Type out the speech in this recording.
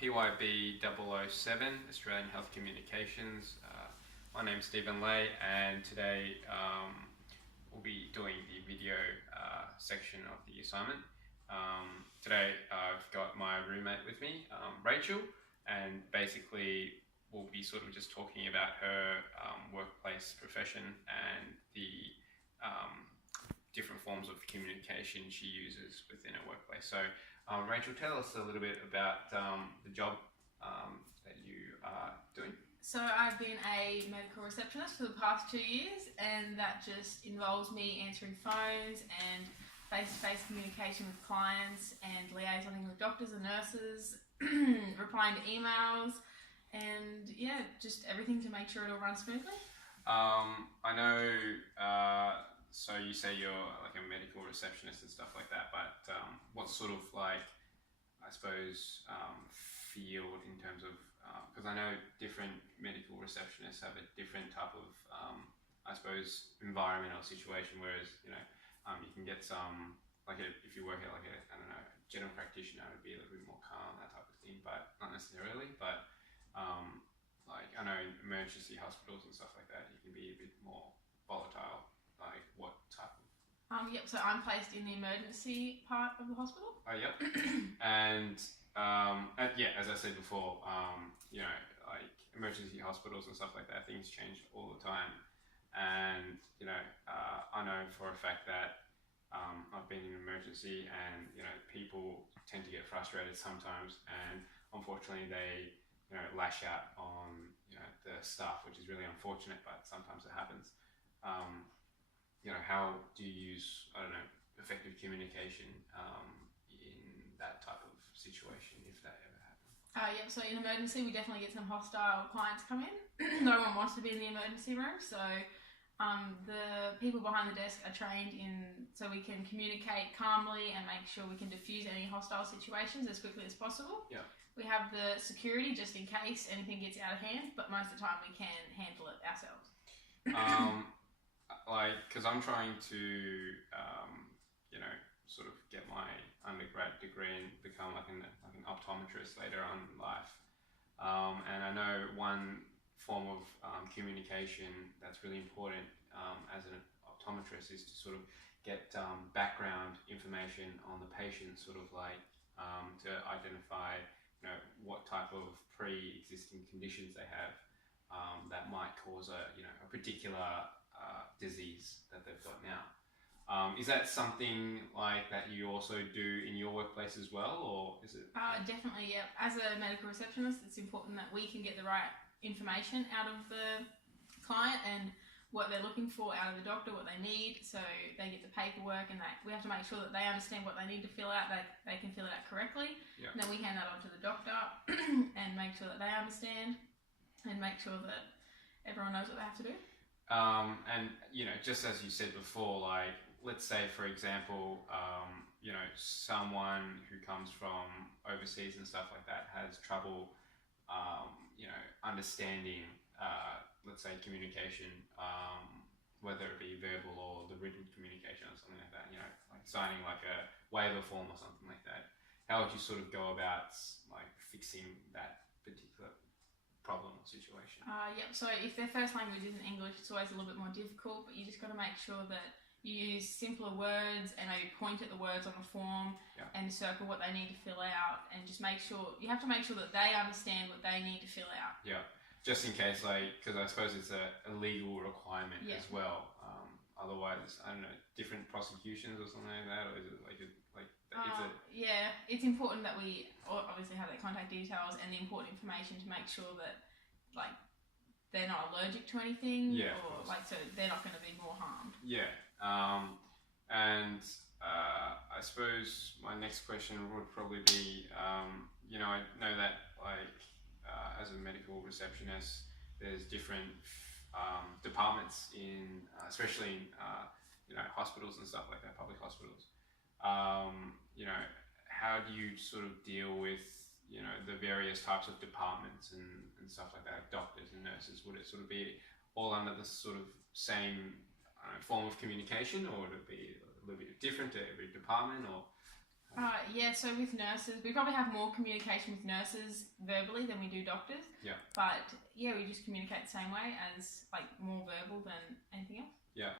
PYB007, Australian Health Communications. My name's Stephen Lay, and today we'll be doing the video section of the assignment. Today I've got my roommate with me, Rachel, and basically we'll be sort of just talking about her workplace profession and the different forms of communication she uses within her workplace. So Rachel, tell us a little bit about the job that you are doing. So I've been a medical receptionist for the past 2 years, and that just involves me answering phones and face-to-face communication with clients and liaisoning with doctors and nurses, replying to emails, and yeah, just everything to make sure it all runs smoothly. I know, so you say you're like a medical receptionist and stuff like that, but what sort of like, I suppose, field in terms of, because I know different medical receptionists have a different type of, I suppose, environment or situation, whereas, you know, you can get some, like if you work at like a, I don't know, general practitioner, it would be a little bit more calm, that type of thing, but not necessarily, but like I know in emergency hospitals and stuff like that, you can be a bit more volatile. Like what type of? Yep, so I'm placed in the emergency part of the hospital. Oh, yep. And yeah, as I said before, you know, like emergency hospitals and stuff like that, things change all the time. And, you know, I know for a fact that I've been in emergency and, you know, people tend to get frustrated sometimes, and unfortunately they, you know, lash out on, you know, the staff, which is really unfortunate, but sometimes it happens. You know, how do you use, I don't know, effective communication in that type of situation, if that ever happens? Yeah, so in emergency we definitely get some hostile clients come in. No one wants to be in the emergency room, so the people behind the desk are trained in, so we can communicate calmly and make sure we can diffuse any hostile situations as quickly as possible. Yeah. We have the security just in case anything gets out of hand, but most of the time we can handle it ourselves. Like, because I'm trying to, you know, sort of get my undergrad degree and become like an optometrist later on in life. And I know one form of communication that's really important as an optometrist is to sort of get background information on the patient, sort of like to identify, you know, what type of pre-existing conditions they have that might cause a, you know, a particular disease that they've got now. Is that something like that you also do in your workplace as well, or is it? Definitely, yeah. As a medical receptionist, it's important that we can get the right information out of the client and what they're looking for out of the doctor, what they need, so they get the paperwork, and we have to make sure that they understand what they need to fill out, they can fill it out correctly. Yeah. And then we hand that on to the doctor and make sure that they understand and make sure that everyone knows what they have to do. And, you know, just as you said before, like, let's say, for example, you know, someone who comes from overseas and stuff like that has trouble, you know, understanding, let's say, communication, whether it be verbal or the written communication or something like that, you know, like signing like a waiver form or something like that. How would you sort of go about, like, fixing that particular problem or situation? Yep, so if their first language isn't English, it's always a little bit more difficult, but you just got to make sure that you use simpler words and maybe point at the words on the form. Yeah. And circle what they need to fill out, and just make sure, you have to make sure that they understand what they need to fill out. Yeah, just in case, like, because I suppose it's a legal requirement. Yeah. As well. Otherwise, I don't know, different prosecutions or something like that, or is it like Yeah, it's important that we obviously have their contact details and the important information to make sure that, like, they're not allergic to anything. Yeah, or like, so they're not going to be more harmed. Yeah. And I suppose my next question would probably be, you know, I know that, like, as a medical receptionist, there's different departments in, especially in, you know, hospitals and stuff like that, public hospitals. You know, how do you sort of deal with, you know, the various types of departments and stuff like that, like doctors and nurses? Would it sort of be all under the sort of same form of communication, or would it be a little bit different to every department, or? Yeah, so with nurses, we probably have more communication with nurses verbally than we do doctors. Yeah. But yeah, we just communicate the same way as like more verbal than